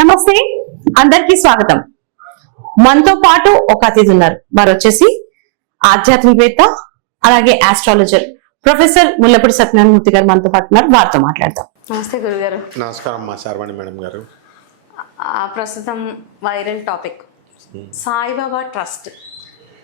నమస్తే, అందరికీ స్వాగతం. మనతో పాటు ఒక అతిథి ఉన్నారు. వారు వచ్చేసి ఆధ్యాత్మికవేత్త, అలాగే ఆస్ట్రాలజర్ ప్రొఫెసర్ ముల్లపూడి సత్యనారాయణమూర్తి గారు మనతో పాటు ఉన్నారు. వారితో మాట్లాడతాం. నమస్తే గురుగారు. నమస్కారం మా శార్వాణి మేడం గారు. ప్రస్తుతం వైరల్ టాపిక్ సాయిబాబా ట్రస్ట్.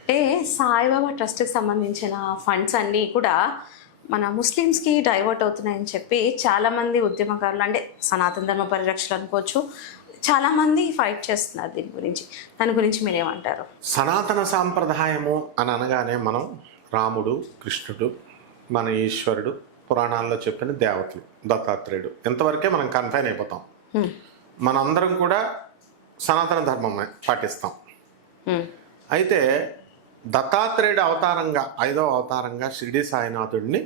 అంటే సాయిబాబా ట్రస్ట్కి సంబంధించిన ఫండ్స్ అన్నీ కూడా మన ముస్లిమ్స్కి డైవర్ట్ అవుతున్నాయని చెప్పి చాలామంది ఉద్యమకారులు, అంటే సనాతన ధర్మ పరిరక్షణ అనుకోవచ్చు, చాలామంది ఫైట్ చేస్తున్నారు దాని గురించి మీరేమంటారు? సనాతన సాంప్రదాయము అని అనగానే మనం రాముడు, కృష్ణుడు, మన ఈశ్వరుడు, పురాణాల్లో చెప్పిన దేవతలు, దత్తాత్రేయుడు, ఇంతవరకే మనం కన్ఫైన్ అయిపోతాం. మనందరం కూడా సనాతన ధర్మమే పాటిస్తాం. అయితే దత్తాత్రేయుడు అవతారంగా, 5వ అవతారంగా షిరిడి సాయినాథుడిని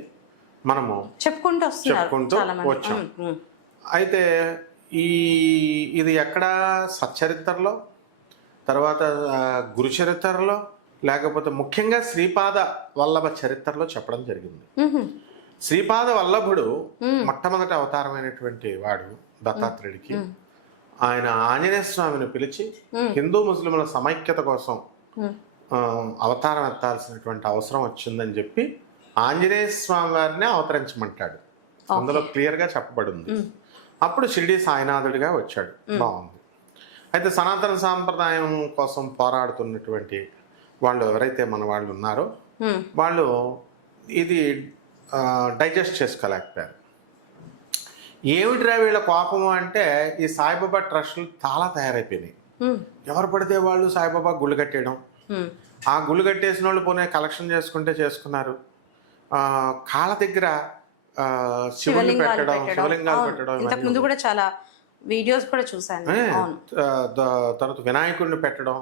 మనము చెప్పుకుంటూ వచ్చాం. అయితే ఇది ఎక్కడ సచ్చరిత్రలో, తర్వాత గురు చరిత్రలో, లేకపోతే ముఖ్యంగా శ్రీపాద వల్లభ చరిత్రలో చెప్పడం జరిగింది. శ్రీపాద వల్లభుడు మొట్టమొదటి అవతారమైనటువంటి వాడు దత్తాత్రేయుడికి. ఆయన ఆంజనేయ స్వామిని పిలిచి హిందూ ముస్లింల సమైక్యత కోసం అవతారం ఎత్తాల్సినటువంటి అవసరం వచ్చిందని చెప్పి ఆంజనేయ స్వామి వారిని అవతరించమంటాడు. అందులో క్లియర్గా చెప్పబడింది. అప్పుడు షిరిడి సాయినాథుడిగా వచ్చాడు. బాగుంది. అయితే సనాతన సాంప్రదాయం కోసం పోరాడుతున్నటువంటి వాళ్ళు ఎవరైతే మన వాళ్ళు ఉన్నారో వాళ్ళు ఇది డైజెస్ట్ చేసుకోలేకపోయారు. ఏమిటిరా వీళ్ళ కోపము అంటే, ఈ సాయిబాబా ట్రస్టులు చాలా తయారైపోయినాయి. ఎవరు పడితే వాళ్ళు సాయిబాబా గుళ్ళు కట్టేయడం, ఆ గుళ్ళు కట్టేసిన వాళ్ళు పోనీ కలెక్షన్ చేసుకుంటే చేసుకున్నారు. కాళ్ళ దగ్గర శివుని పెట్టడం, శివలింగాలు పెట్టడం, కూడా చాలా వీడియోస్ కూడా చూసాను. తర్వాత వినాయకుడిని పెట్టడం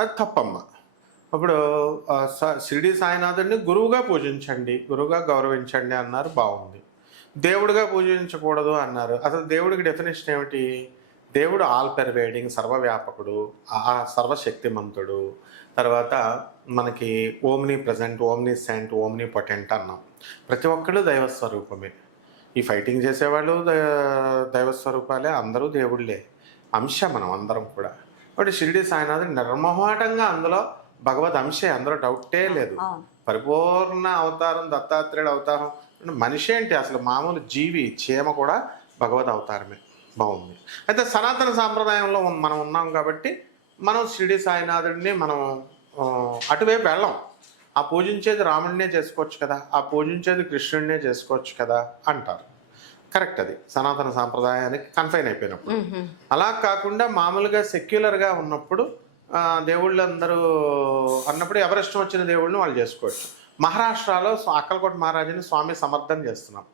అది తప్పమ్మ. అప్పుడు షిరిడి సాయినాథుడిని గురువుగా పూజించండి, గురువుగా గౌరవించండి అన్నారు. బాగుంది. దేవుడిగా పూజించకూడదు అన్నారు. అసలు దేవుడికి డెఫినేషన్ ఏమిటి? దేవుడు ఆల్ పెర్వేడింగ్, సర్వవ్యాపకుడు, సర్వశక్తిమంతుడు. తర్వాత మనకి omnipresent, omniscient, omnipotent అన్నాం. ప్రతి ఒక్కళ్ళు దైవస్వరూపమే. ఈ ఫైటింగ్ చేసేవాళ్ళు దైవస్వరూపాలే, అందరూ దేవుళ్ళే అంశ మనం అందరం కూడా. కాబట్టి షిరిడి సాయినాథుడు నిర్మోహమాటంగా అందులో భగవద్ అంశే, అందులో డౌటే లేదు. పరిపూర్ణ అవతారం దత్తాత్రేయుడు అవతారం. మనిషి ఏంటి అసలు, మామూలు జీవి, చీమ కూడా భగవద్ అవతారమే. బాగుంది. అయితే సనాతన సాంప్రదాయంలో మనం ఉన్నాం కాబట్టి మనం షిరిడి సాయినాథుడిని మనం అటువైపు వెళ్ళాం. ఆ పూజించేది రాముడినే చేసుకోవచ్చు కదా, ఆ పూజించేది కృష్ణుడినే చేసుకోవచ్చు కదా అంటారు. కరెక్ట్. అది సనాతన సాంప్రదాయానికి కన్ఫైన్ అయిపోయినప్పుడు. అలా కాకుండా మామూలుగా సెక్యులర్గా ఉన్నప్పుడు దేవుళ్ళు అందరూ అన్నప్పుడు ఎవరిష్టం వచ్చిన దేవుళ్ళని వాళ్ళు చేసుకోవచ్చు. మహారాష్ట్రలో అక్కలకోట మహారాజుని స్వామి సమర్థన చేస్తున్నాం.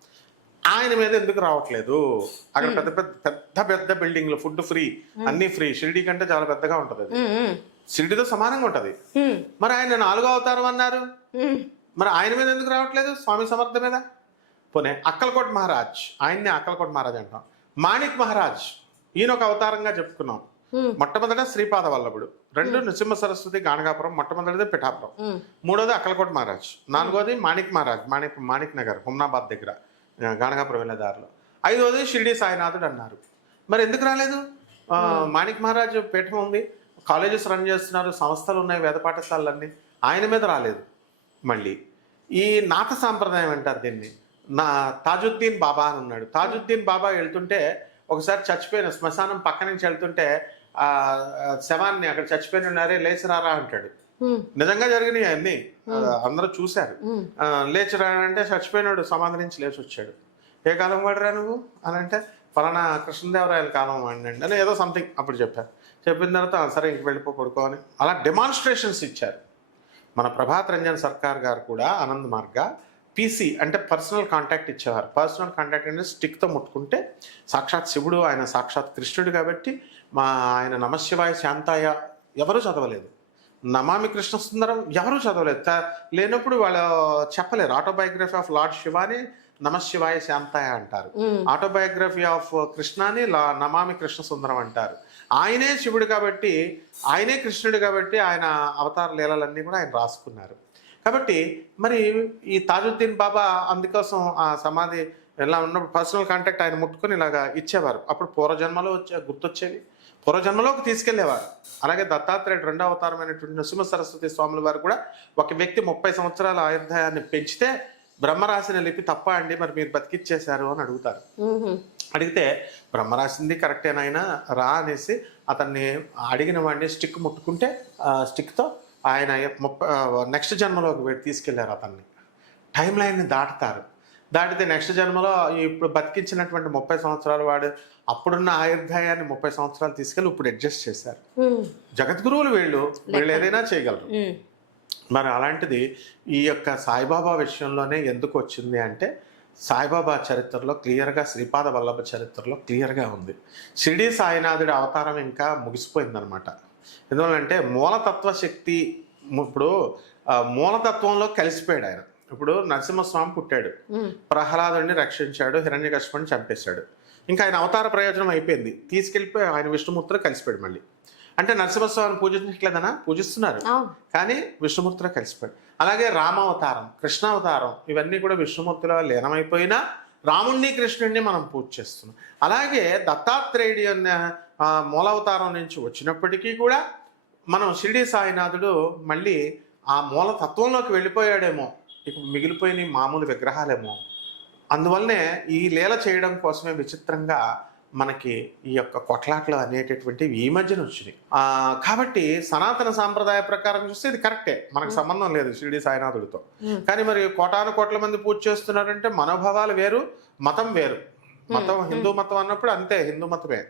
ఆయన మీద ఎందుకు రావట్లేదు? అక్కడ పెద్ద పెద్ద పెద్ద బిల్డింగ్లు, ఫుడ్ ఫ్రీ, అన్ని ఫ్రీ. షిరిడి కంటే చాలా పెద్దగా ఉంటది అది, షిరిడితో సమానంగా ఉంటది. మరి ఆయన 4వ అవతారం అన్నారు, మరి ఆయన మీద ఎందుకు రావట్లేదు స్వామి సమర్థ మీద? పోనీ అక్కలకోట మహారాజ్, ఆయన్ని అక్కలకోట మహారాజ్ అంటాం. మాణిక్ మహారాజ్, ఈయన ఒక అవతారంగా చెప్పుకున్నాం. మొట్టమొదట శ్రీపాద వల్లభుడు, 2 నృసింహ సరస్వతి గాణగాపురం, మొట్టమొదటిది పిఠాపురం, 3వది అక్కలకోట మహారాజ్, 4వది మాణిక్ మహారాజ్, మాణిక్ నగర్ హుమ్నాబాద్ దగ్గర గాణగాపురం వెళ్ళే దారిలో, 5వది షిరిడి సాయినాథుడు అన్నారు. మరి ఎందుకు రాలేదు? మాణిక్ మహారాజ్ పీఠం ఉంది, కాలేజెస్ రన్ చేస్తున్నారు, సంస్థలు ఉన్నాయి, వేద పాఠశాలన్నీ, ఆయన మీద రాలేదు. మళ్ళీ ఈ నాథ సాంప్రదాయం అంటారు దీన్ని. తాజుద్దీన్ బాబా అని ఉన్నాడు. తాజుద్దీన్ బాబా వెళ్తుంటే ఒకసారి చచ్చిపోయిన శ్మశానం పక్క నుంచి వెళ్తుంటే శవాన్ని, అక్కడ చచ్చిపోయిన ఉన్నారే, లేచిరారా అంటాడు. నిజంగా జరిగినాయి అన్నీ, అందరూ చూశారు. లేచిరా అంటే చచ్చిపోయినాడు సమాధి నుంచి లేచి వచ్చాడు. ఏ కాలం వాడిరా నువ్వు అని అంటే, ఫలానా కృష్ణదేవరాయల కాలం వాడినండి అని ఏదో సంథింగ్ అప్పుడు చెప్పారు. చెప్పిన తర్వాత సరే ఇంక వెళ్ళిపో పడుకో అని అలా డెమాన్స్ట్రేషన్స్ ఇచ్చారు. మన ప్రభాత్ రంజన్ సర్కార్ గారు కూడా ఆనంద్ మార్గ పీసీ అంటే పర్సనల్ కాంటాక్ట్ ఇచ్చేవారు. పర్సనల్ కాంటాక్ట్ అంటే స్టిక్తో ముట్టుకుంటే సాక్షాత్ శివుడు, ఆయన సాక్షాత్ కృష్ణుడు కాబట్టి ఆయన నమశివాయ శాంతాయ ఎవరూ చదవలేదు, నమామి కృష్ణ సుందరం ఎవరూ చదవలేదు. లేనప్పుడు వాళ్ళు చెప్పలేరు. ఆటోబయోగ్రఫీ ఆఫ్ లార్డ్ శివాని నమశివాయ శాంతాయ అంటారు, ఆటోబయోగ్రఫీ ఆఫ్ కృష్ణాని నమామి కృష్ణ సుందరం అంటారు. ఆయనే శివుడు కాబట్టి, ఆయనే కృష్ణుడు కాబట్టి ఆయన అవతార లీలలన్నీ కూడా ఆయన రాసుకున్నారు. కాబట్టి మరి ఈ తాజుద్దీన్ బాబా అందుకోసం ఆ సమాధి ఇలా ఉన్నప్పుడు పర్సనల్ కాంటాక్ట్ ఆయన ముట్టుకొని ఇలాగా ఇచ్చేవారు. అప్పుడు పూర్వజన్మలో గుర్తొచ్చేవి, పూర్వజన్మలోకి తీసుకెళ్లేవారు. అలాగే దత్తాత్రేయుడు రెండో అవతారమైనటువంటి నృసింహ సరస్వతి స్వాముల వారు కూడా ఒక వ్యక్తి 30 సంవత్సరాల ఆయుర్దాయాన్ని పెంచితే బ్రహ్మరాసిన లిపి తప్ప అండి, మరి మీరు బతికిచ్చేశారు అని అడుగుతారు. అడిగితే బ్రహ్మరాసింది కరెక్టేనైనా రా అనేసి అతన్ని అడిగిన వాడిని స్టిక్ ముట్టుకుంటే స్టిక్తో ఆయన నెక్స్ట్ జన్మలోకి తీసుకెళ్లారు అతన్ని. టైం లైన్ని దాటితే నెక్స్ట్ జన్మలో ఇప్పుడు బతికించినటువంటి 30 సంవత్సరాలు వాడు అప్పుడున్న ఆయుర్దాయాన్ని 30 సంవత్సరాలు తీసుకెళ్ళి ఇప్పుడు అడ్జస్ట్ చేశారు. జగద్గురువులు వీళ్ళు ఏదైనా చేయగలరు. మరి అలాంటిది ఈ యొక్క సాయిబాబా విషయంలోనే ఎందుకు వచ్చింది అంటే, సాయిబాబా చరిత్రలో క్లియర్గా, శ్రీపాద వల్లభ చరిత్రలో క్లియర్గా ఉంది. షిరిడి సాయినాథుడి అవతారం ఇంకా ముగిసిపోయిందనమాట. ఎందువల్లంటే మూలతత్వ శక్తి ఇప్పుడు మూలతత్వంలో కలిసిపోయాడు ఆయన. ఇప్పుడు నరసింహస్వామి పుట్టాడు, ప్రహ్లాదుడిని రక్షించాడు, హిరణ్యకశిపుని చంపేశాడు. ఇంకా ఆయన అవతార ప్రయోజనం అయిపోయింది, తీసుకెళ్ళిపోయి ఆయన విష్ణుమూర్తిలో కలిసిపోయాడు. మళ్ళీ అంటే నరసింహస్వామిని పూజించట్లేదనా? పూజిస్తున్నారు, కానీ విష్ణుమూర్తిలో కలిసిపోయాడు. అలాగే రామావతారం, కృష్ణావతారం ఇవన్నీ కూడా విష్ణుమూర్తిలో లీనమైపోయినా రాముణ్ణి కృష్ణుడిని మనం పూజ చేస్తున్నాం. అలాగే దత్తాత్రేయుడి అన్న మూలావతారం నుంచి వచ్చినప్పటికీ కూడా మనం షిరిడి సాయినాథుడు మళ్ళీ ఆ మూలతత్వంలోకి వెళ్ళిపోయాడేమో, ఇక మిగిలిపోయిన మామూలు విగ్రహాలేమో. అందువల్లనే ఈ లీల చేయడం కోసమే విచిత్రంగా మనకి ఈ యొక్క కొట్లాట్లు అనేటటువంటివి ఈ మధ్యన వచ్చినాయి. కాబట్టి సనాతన సాంప్రదాయ ప్రకారం చూస్తే ఇది కరెక్టే, మనకు సంబంధం లేదు షిరిడి సాయినాథుడితో. కానీ మరి కోటాను మంది పూజ చేస్తున్నారంటే మనోభావాలు వేరు, మతం వేరు. మతం హిందూ మతం అన్నప్పుడు అంతే హిందూ మతమే,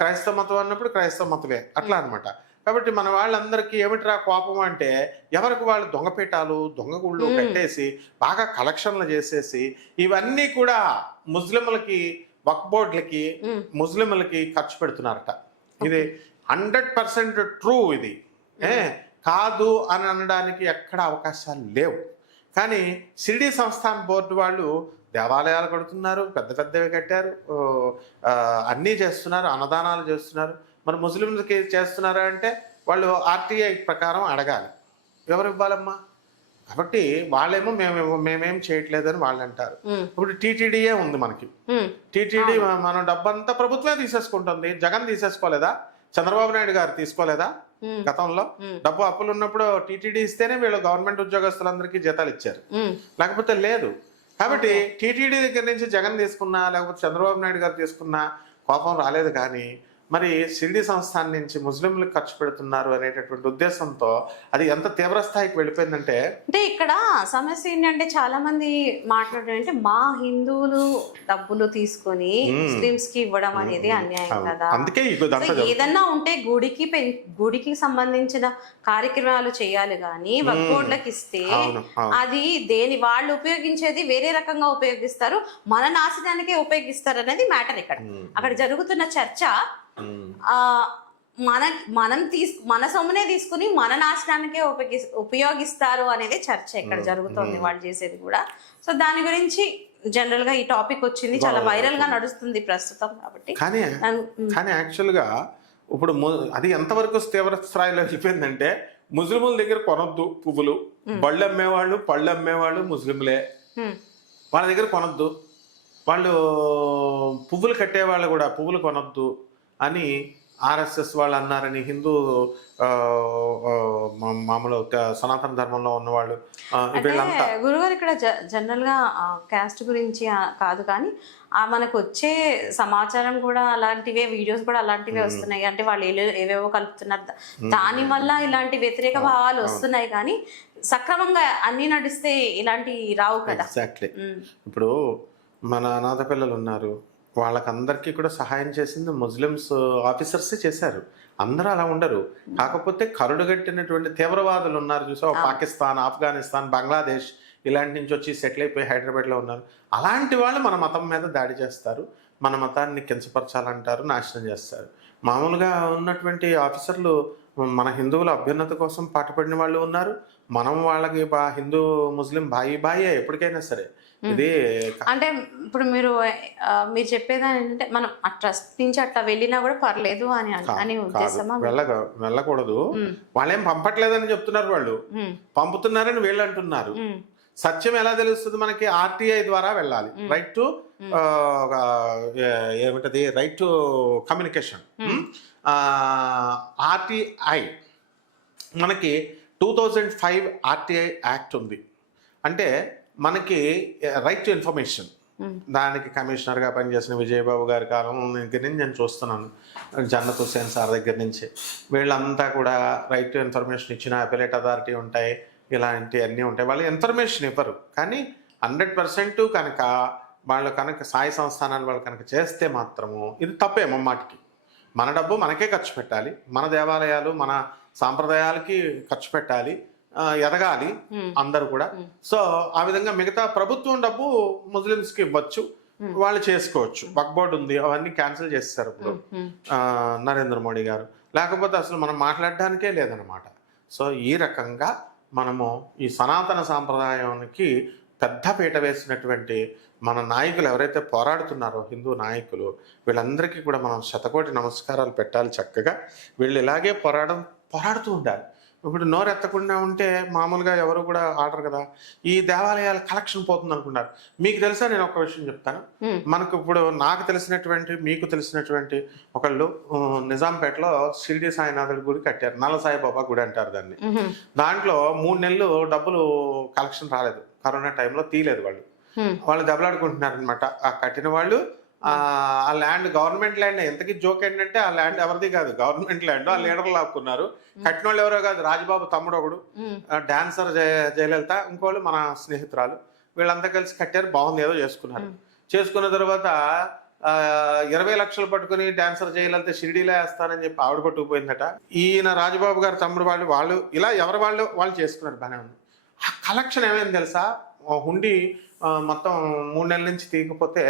క్రైస్తవ మతం అన్నప్పుడు క్రైస్తవ మతమే, అట్లా అనమాట. కాబట్టి మన వాళ్ళందరికీ ఏమిటిరా కోపం అంటే, ఎవరికి వాళ్ళు దొంగపీఠాలు, దొంగ గుళ్ళు కట్టేసి బాగా కలెక్షన్లు చేసేసి ఇవన్నీ కూడా ముస్లింలకి, వక్ఫ్ బోర్డులకి, ముస్లింలకి ఖర్చు పెడుతున్నారట. ఇది 100% ట్రూ. ఇది కాదు అని అనడానికి ఎక్కడ అవకాశాలు లేవు. కానీ షిరిడి సంస్థాన్ బోర్డు వాళ్ళు దేవాలయాలు కడుతున్నారు, పెద్ద పెద్దవి కట్టారు, అన్నీ చేస్తున్నారు, అన్నదానాలు చేస్తున్నారు. మరి ముస్లింలకి చేస్తున్నారా అంటే వాళ్ళు ఆర్టీఐ ప్రకారం అడగాలి, ఎవరు ఇవ్వాలమ్మా? కాబట్టి వాళ్ళేమో మేమేం చేయట్లేదని వాళ్ళు అంటారు. ఇప్పుడు టీటీడీయే ఉంది మనకి. టీటీడీ మన డబ్బంతా ప్రభుత్వమే తీసేసుకుంటుంది. జగన్ తీసేసుకోలేదా? చంద్రబాబు నాయుడు గారు తీసుకోలేదా? గతంలో డబ్బు అప్పులు ఉన్నప్పుడు టీటీడీ ఇస్తేనే వీళ్ళు గవర్నమెంట్ ఉద్యోగస్తులందరికీ జీతాలు ఇచ్చారు, లేకపోతే లేదు. కాబట్టి టీటీడీ దగ్గర నుంచి జగన్ తీసుకున్నా, లేకపోతే చంద్రబాబు నాయుడు గారు తీసుకున్నా కోపం రాలేదు. కానీ మరి షిరిడి సంస్థాన్ నుంచి ముస్లింలకు ఖర్చు పెడుతున్నారు అనేటటువంటి ఉద్దేశంతో అది ఎంత తీవ్ర స్థాయికి వెళ్ళిపోయిందంటే, అంటే ఇక్కడ సమస్య ఏంటంటే చాలా మంది మాట్లాడారంటే మా హిందువులు డబ్బులు తీసుకొని ముస్లిమ్స్ కి ఇవ్వడం అనేది అన్యాయం కదా. అందుకే ఏదన్నా ఉంటే గుడికి సంబంధించిన కార్యక్రమాలు చేయాలి కానీ వక్ఫ్ ఇస్తే అది దేని వాళ్ళు ఉపయోగించేది వేరే రకంగా ఉపయోగిస్తారు, మన నాశనానికే ఉపయోగిస్తారు అనేది మ్యాటర్. అక్కడ జరుగుతున్న చర్చ మన సొమ్మునే తీసుకుని మన నాశనానికే ఉపయోగిస్తారు అనేది చర్చ ఇక్కడ జరుగుతోంది, వాళ్ళు చేసేది కూడా. సో దాని గురించి జనరల్ గా ఈ టాపిక్ వచ్చింది, చాలా వైరల్ గా నడుస్తుంది ప్రస్తుతం. కాబట్టి కానీ యాక్చువల్గా ఇప్పుడు అది ఎంతవరకు తీవ్ర స్థాయిలో వెళ్ళిపోయిందంటే, ముస్లింల దగ్గర కొనొద్దు పువ్వులు, బళ్ళు అమ్మేవాళ్ళు, పళ్ళు అమ్మేవాళ్ళు ముస్లింలే, వాళ్ళ దగ్గర కొనొద్దు. వాళ్ళు పువ్వులు కట్టేవాళ్ళు కూడా పువ్వులు కొనొద్దు అని ఆర్ఎస్ఎస్ వాళ్ళు అన్నారని హిందూ మామూలు సనాతన ధర్మంలో ఉన్నవాళ్ళు గురుగారు ఇక్కడ జనరల్ గా క్యాస్ట్ గురించి కాదు, కానీ మనకు వచ్చే సమాచారం కూడా అలాంటివే, వీడియోస్ కూడా అలాంటివే వస్తున్నాయి. అంటే వాళ్ళు ఏవేవో కలుపుతున్నారు, దాని వల్ల ఇలాంటి వ్యతిరేక భావాలు వస్తున్నాయి. కానీ సక్రమంగా అన్ని నడిస్తే ఇలాంటి రావు కదా. ఎగ్జాక్ట్లీ. ఇప్పుడు మన అనాథ పిల్లలు ఉన్నారు, వాళ్ళకందరికీ కూడా సహాయం చేసింది ముస్లిమ్స్ ఆఫీసర్సే చేశారు. అందరూ అలా ఉండరు. కాకపోతే కరుడుగట్టినటువంటి తీవ్రవాదులు ఉన్నారు చూసా, పాకిస్తాన్, ఆఫ్ఘనిస్తాన్, బంగ్లాదేశ్ ఇలాంటి నుంచి వచ్చి సెటిల్ అయిపోయి హైదరాబాద్లో ఉన్నారు. అలాంటి వాళ్ళు మన మతం మీద దాడి చేస్తారు, మన మతాన్ని కించపరచాలంటారు, నాశనం చేస్తారు. మామూలుగా ఉన్నటువంటి ఆఫీసర్లు మన హిందువుల అభ్యున్నత కోసం పాటుపడిన వాళ్ళు ఉన్నారు. మనం వాళ్ళకి హిందూ ముస్లిం బాయే ఎప్పటికైనా సరే. ఇది అంటే ఇప్పుడు మీరు చెప్పేదాని ఏంటంటే మనం ఆ ట్రస్ట్ నుంచి అట్లా వెళ్ళినా కూడా పర్లేదు అని ఉద్దేశమా? వెళ్ళకూడదు. వాళ్ళేం పంపట్లేదని చెప్తున్నారు, వాళ్ళు పంపుతున్నారని వీళ్ళు అంటున్నారు. సత్యం ఎలా తెలుస్తుంది మనకి? ఆర్టీఐ ద్వారా వెళ్ళాలి. రైట్ టు ఏమిటది, రైట్ టు కమ్యూనికేషన్. ఆర్టీఐ మనకి 2005 ఆర్టీఐ యాక్ట్ ఉంది. అంటే మనకి రైట్ టు ఇన్ఫర్మేషన్, దానికి కమిషనర్గా పనిచేసిన విజయబాబు గారి కాలం దగ్గర నుంచి నేను చూస్తున్నాను, జన్నత్ హుస్సేన్ సార్ దగ్గర నుంచి వీళ్ళంతా కూడా రైట్ టు ఇన్ఫర్మేషన్ ఇచ్చిన అపెలేట్ అథారిటీ ఉంటాయి, ఇలాంటివన్నీ ఉంటాయి. వాళ్ళు ఇన్ఫర్మేషన్ ఇవ్వరు, కానీ 100% కనుక వాళ్ళు కనుక సాయి సంస్థానాలు వాళ్ళు కనుక చేస్తే మాత్రము ఇది తప్పే ముమ్మాటికి. మన డబ్బు మనకే ఖర్చు పెట్టాలి, మన దేవాలయాలు మన సాంప్రదాయాలకి ఖర్చు పెట్టాలి, ఎదగాలి అందరూ కూడా. సో ఆ విధంగా మిగతా ప్రభుత్వం డబ్బు ముస్లిమ్స్కి ఇవ్వచ్చు, వాళ్ళు చేసుకోవచ్చు. వక్ఫ్ బోర్డు ఉంది, అవన్నీ క్యాన్సిల్ చేస్తారు ఇప్పుడు నరేంద్ర మోడీ గారు, లేకపోతే అసలు మనం మాట్లాడడానికే లేదనమాట. సో ఈ రకంగా మనము ఈ సనాతన సాంప్రదాయానికి పెద్ద పీట వేసినటువంటి మన నాయకులు ఎవరైతే పోరాడుతున్నారో హిందూ నాయకులు, వీళ్ళందరికీ కూడా మనం శతకోటి నమస్కారాలు పెట్టాలి. చక్కగా వీళ్ళు ఇలాగే పోరాడుతూ ఉండాలి. ఇప్పుడు నోరెత్తకుండా ఉంటే మామూలుగా ఎవరు కూడా ఆడరు కదా. ఈ దేవాలయాల కలెక్షన్ పోతుంది అనుకున్నారు. మీకు తెలుసా, నేను ఒక విషయం చెప్తాను. మనకు ఇప్పుడు నాకు తెలిసినటువంటి మీకు తెలిసినటువంటి ఒకళ్ళు నిజాంపేటలో షిరిడి సాయినాథుడి గుడి కట్టారు, నల్ల సాయిబాబా గుడి అంటారు దాన్ని. దాంట్లో 3 నెలలు డబ్బులు కలెక్షన్ రాలేదు, కరోనా టైంలో తీయలేదు. వాళ్ళు దెబ్బలాడుకుంటున్నారు అనమాట. ఆ కట్టిన వాళ్ళు ఆ ల్యాండ్ గవర్నమెంట్ ల్యాండ్. ఎంతకీ జోక్ ఏంటంటే ఆ ల్యాండ్ ఎవరిది కాదు, గవర్నమెంట్ ల్యాండ్. ఆ లీడర్లు లాక్కున్నారు. కట్టిన వాళ్ళు ఎవరో కాదు, రాజబాబు తమ్ముడు ఒకడు, డాన్సర్ జయలలిత, ఇంకోళ్ళు మన స్నేహితురాలు, వీళ్ళంతా కలిసి కట్టారు. బాగుంది, ఏదో చేసుకున్నారు. చేసుకున్న తర్వాత 20 లక్షలు పట్టుకుని డాన్సర్ జయలలిత షిరిడీలో వేస్తానని చెప్పి ఆవిడ పట్టుకుపోయిందట. ఈయన రాజబాబు గారు తమ్ముడు వాళ్ళు ఇలా ఎవరు వాళ్ళు చేసుకున్నారు, బాగానే ఉంది. ఆ కలెక్షన్ ఏమైంది తెలుసా? హుండీ మొత్తం 3 నెలల నుంచి తీయకపోతే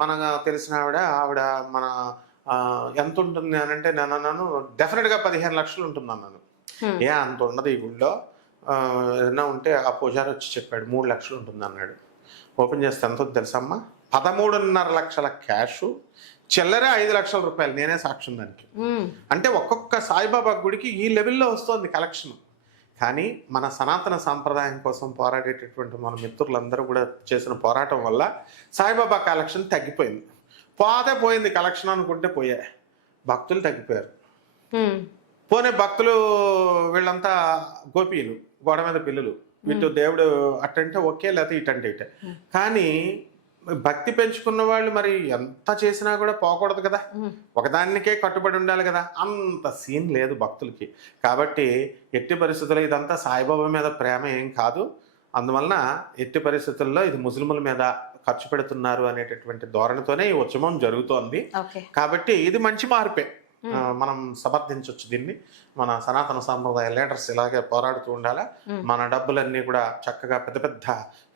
మనకు తెలిసిన ఆవిడ మన ఎంత ఉంటుంది అని అంటే నన్ను డెఫినెట్గా 15 లక్షలు ఉంటుంది అన్నాను. అంత ఉండదు ఈ గుళ్ళో, ఏదైనా ఉంటే ఆ పూజారి వచ్చి చెప్పాడు 3 లక్షలు ఉంటుంది అన్నాడు. ఓపెన్ చేస్తే ఎంత తెలుసమ్మా? 13.5 లక్షల క్యాషు, చిల్లరే 5 లక్షల రూపాయలు. నేనే సాక్ష్యం దానికి. అంటే ఒక్కొక్క సాయిబాబా గుడికి ఈ లెవెల్లో వస్తుంది కలెక్షన్. కానీ మన సనాతన సాంప్రదాయం కోసం పోరాడేటటువంటి మన మిత్రులందరూ కూడా చేసిన పోరాటం వల్ల సాయిబాబా కలెక్షన్ తగ్గిపోయింది. పోయింది కలెక్షన్ అనుకుంటే భక్తులు తగ్గిపోయారు. పోనీ భక్తులు వీళ్ళంతా గోపీలు, గోడ మీద పిల్లులు, వీటి దేవుడు అట్టంటే ఓకే, లేకపోతే ఇటంటే ఇటే. కానీ భక్తి పెంచుకున్న వాళ్ళు మరి ఎంత చేసినా కూడా పోకూడదు కదా, ఒకదానికే కట్టుబడి ఉండాలి కదా. అంత సీన్ లేదు భక్తులకి. కాబట్టి ఎట్టి పరిస్థితుల్లో ఇదంతా సాయిబాబా మీద ప్రేమ ఏం కాదు. అందువలన ఎట్టి పరిస్థితుల్లో ఇది ముస్లింల మీద ఖర్చు పెడుతున్నారు అనేటటువంటి ధోరణితోనే ఈ ఉద్యమం జరుగుతోంది. కాబట్టి ఇది మంచి మార్పే, మనం సమర్థించవచ్చు దీన్ని. మన సనాతన సాంప్రదాయ లీడర్స్ ఇలాగే పోరాడుతూ ఉండాలా. మన డబ్బులన్నీ కూడా చక్కగా పెద్ద పెద్ద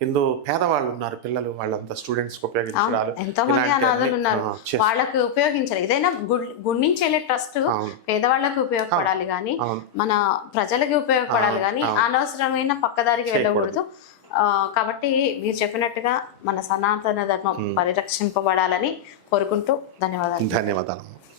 హిందూ పేదవాళ్ళు ఉన్నారు, పిల్లలు, వాళ్ళంతా స్టూడెంట్స్కి ఉపయోగించాలి. ఎంతో మంది అనాథలు ఉన్నారు, వాళ్ళకి ఉపయోగించాలి. ఏదైనా గుడి నుంచి వెళ్ళే ట్రస్ట్ పేదవాళ్ళకి ఉపయోగపడాలి కానీ మన ప్రజలకి ఉపయోగపడాలి కానీ అనవసరమైన పక్కదారికి వెళ్ళకూడదు. కాబట్టి మీరు చెప్పినట్టుగా మన సనాతన ధర్మం పరిరక్షింపబడాలని కోరుకుంటూ ధన్యవాదాలు.